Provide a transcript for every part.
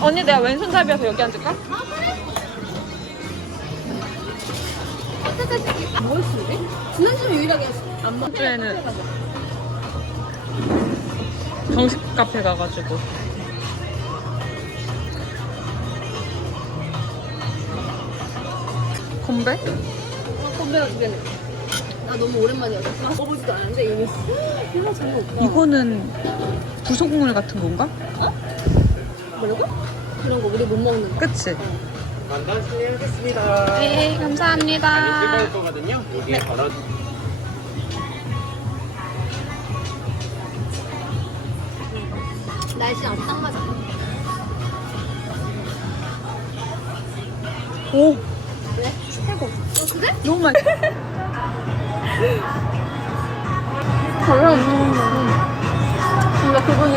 언니 내가 왼손잡이여서 여기 앉을까? 뭐 했어 우리? 지난주에 유일하게 안 먹. 주에는 정식 카페 가가지고 건배? 건배가 두 개네. 나 너무 오랜만이어서 먹어보지도 않았는데 이미. 이거 재미없다. 이거는 부속물 같은 건가? 뭐라고? 그런 거 우리 못 먹는 거. 그치? 만단 실례하겠습니다. 네 감사합니다 거거든요. 여기에 걸어 날씨랑 딱 맞아. 오 왜? 최고. 어, 그래? 너무 맛있어 별로 근데 그분이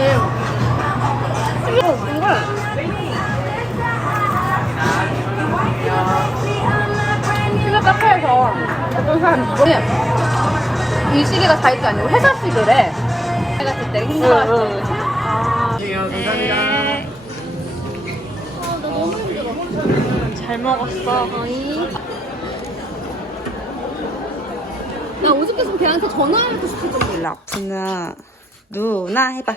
이거 카페에서 어떤 사람이 이 시기가 자유가 아니고? 회사 시기래. 내가 그때 힘들었어 안녕하세요. 감사합니다. 아, 나 너무 힘들어 잘 먹었어 아니. 나 오죽했으면 걔한테 전화하고 싶을 정도 라프나 누나 해봐.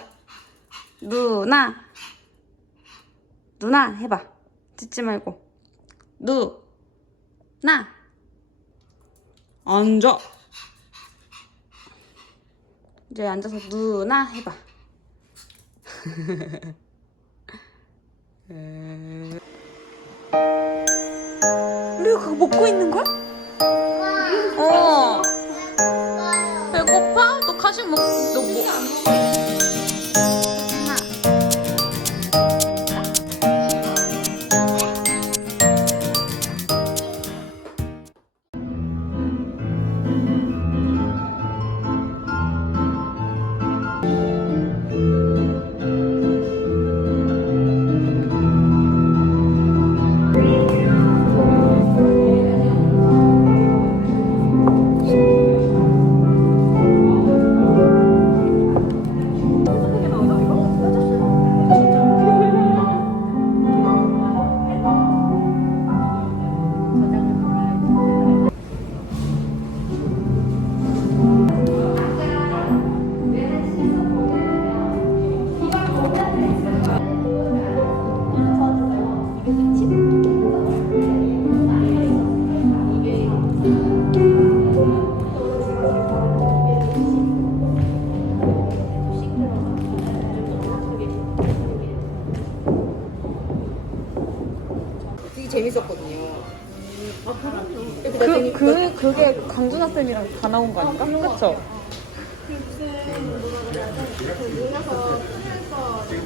누나 누나 해봐 짖지 말고 누 나 앉아 이제 앉아서 누나 해봐 에... 우리가 그거 먹고 있는 거야? 어 배고파? 너 가식 먹, 너 뭐? 이랑 다 나온 거 아닌가? 그쵸? 시렵다.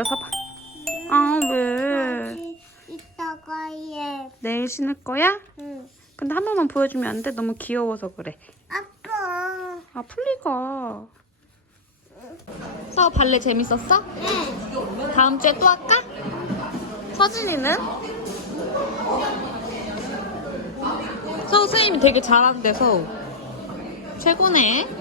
서진아 일어서봐 아 왜? 이따가 얘. 내일 신을 거야? 응. 근데 한 번만 보여주면 안 돼? 너무 귀여워서 그래. 아빠. 아, 풀리가. 서우 발레 재밌었어? 응. 다음 주에 또 할까? 서진이는? 서우 선생님이 되게 잘한대, 서우. 최고네.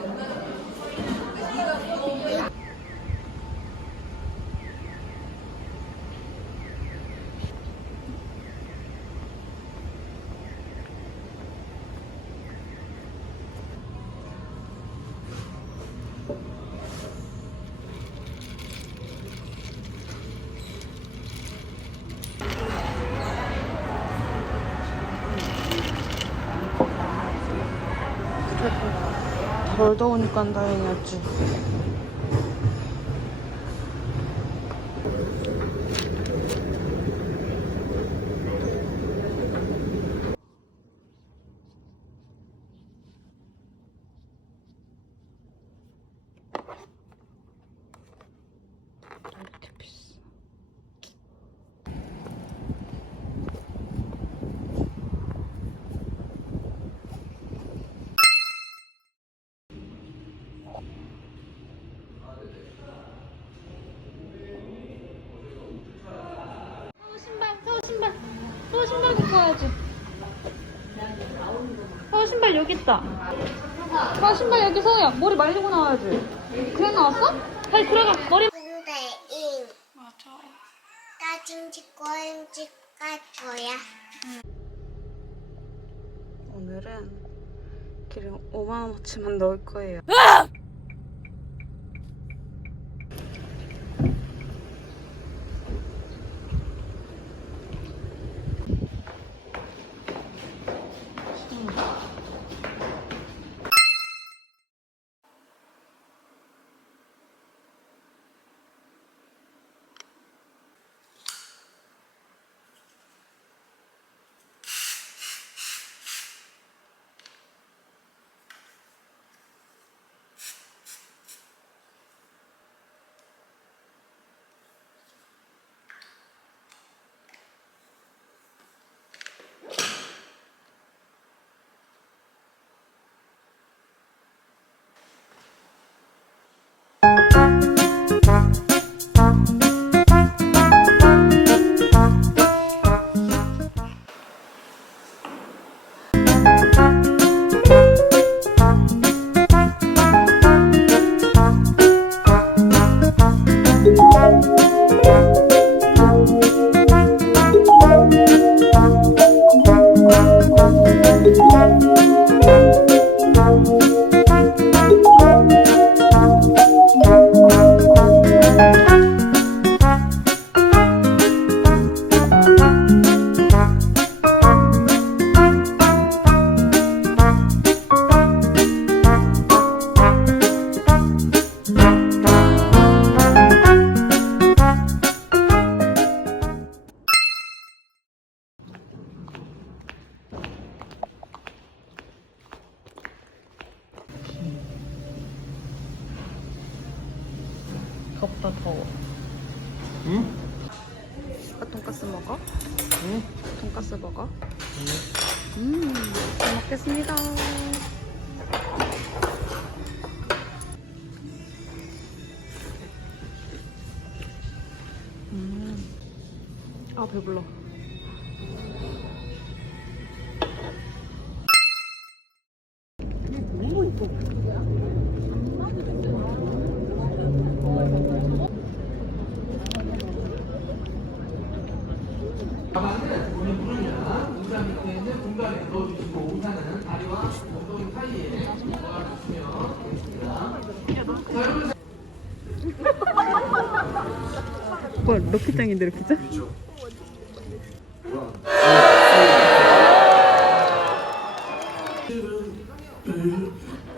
덜 더우니까 다행이었지. 이렇게 비싸. 서우 신발, 서우 신발, 서우 신발 갖고 와야지. 서우 신발 여기 있다. 서우 신발 여기 서우야. 머리 말리고 나와야지. 그래 나왔어? 빨리 들어가. 머리. 잉 맞아. 사진 찍고 찍갈 거야. 오늘은 기름 5만 원어치만 넣을 거예요. 덥다 더워. 응? 아까 돈까스 먹어? 응? 돈까스 먹어? 음, 잘 먹겠습니다. 음, 아 배불러. 뭘 럭키짱인데 럭키짱?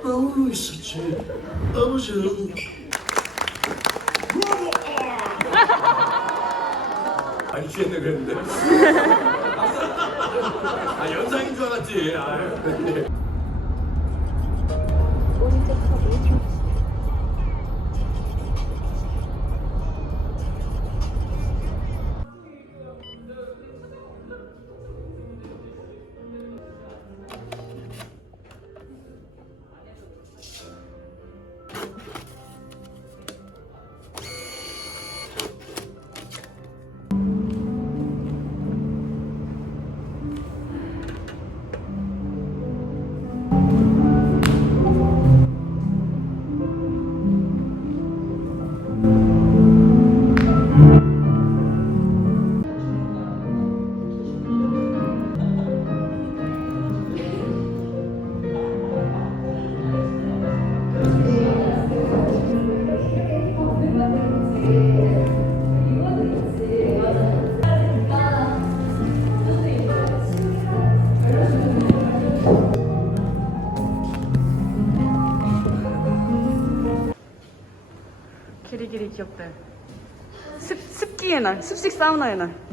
나오고 있었지. 아버지는 안 취했네 그랬는데. 아 연상인 줄 알았지. 아유. 귀엽다 습, 습기의 날 습식 사우나의 날